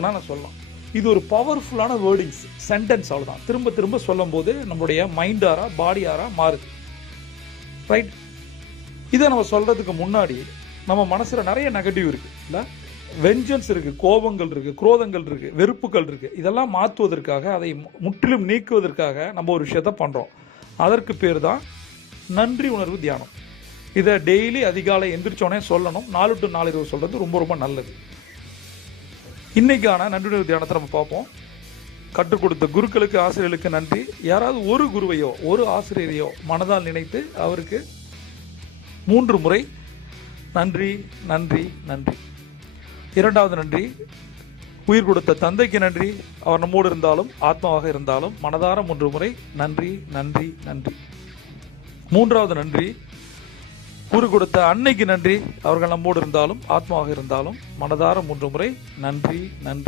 நான் சொல்லலாம். இது ஒரு பவர்ஃபுல்லான வேர்டிங்ஸ், சென்டென்ஸ், அவ்வளோதான். திரும்ப திரும்ப சொல்லும் போது நம்முடைய மைண்ட் ஆரா பாடி ஆரா மாறுது. ரைட்? இதை நம்ம சொல்றதுக்கு முன்னாடி நம்ம மனசுல நிறைய நெகட்டிவ் இருக்கு இல்ல, வெஞ்சன்ஸ் இருக்கு, கோபங்கள் இருக்கு, குரோதங்கள் இருக்கு, வெறுப்புகள் இருக்கு. இதெல்லாம் மாற்றுவதற்காக, அதை முற்றிலும் நீக்குவதற்காக நம்ம ஒரு விஷயத்த பண்றோம். அதற்கு பேர் தான் நன்றி உணர்வு தியானம். இதை டெய்லி அதிகாலை எந்திரிச்சோடனே சொல்லணும். 4 to 4 சொல்றது ரொம்ப ரொம்ப நல்லது. இன்னைக்கான நன்றி உணர்வு தியானத்தை நம்ம பார்ப்போம். கற்றுக் கொடுத்த குருக்களுக்கு, ஆசிரியர்களுக்கு நன்றி. யாராவது ஒரு குருவையோ ஒரு ஆசிரியரையோ மனதால் நினைத்து அவருக்கு 3 முறை நன்றி நன்றி நன்றி. இரண்டாவது நன்றி, உயிர் கொடுத்த தந்தைக்கு நன்றி. அவர் நம்மோடு இருந்தாலும் ஆத்மாவாக இருந்தாலும் மனதார 3 முறை நன்றி நன்றி நன்றி. மூன்றாவது நன்றி, உயிர் கொடுத்த அன்னைக்கு நன்றி. அவர்கள் நம்மோடு இருந்தாலும் ஆத்மாவாக இருந்தாலும் மனதார 3 முறை நன்றி நன்றி.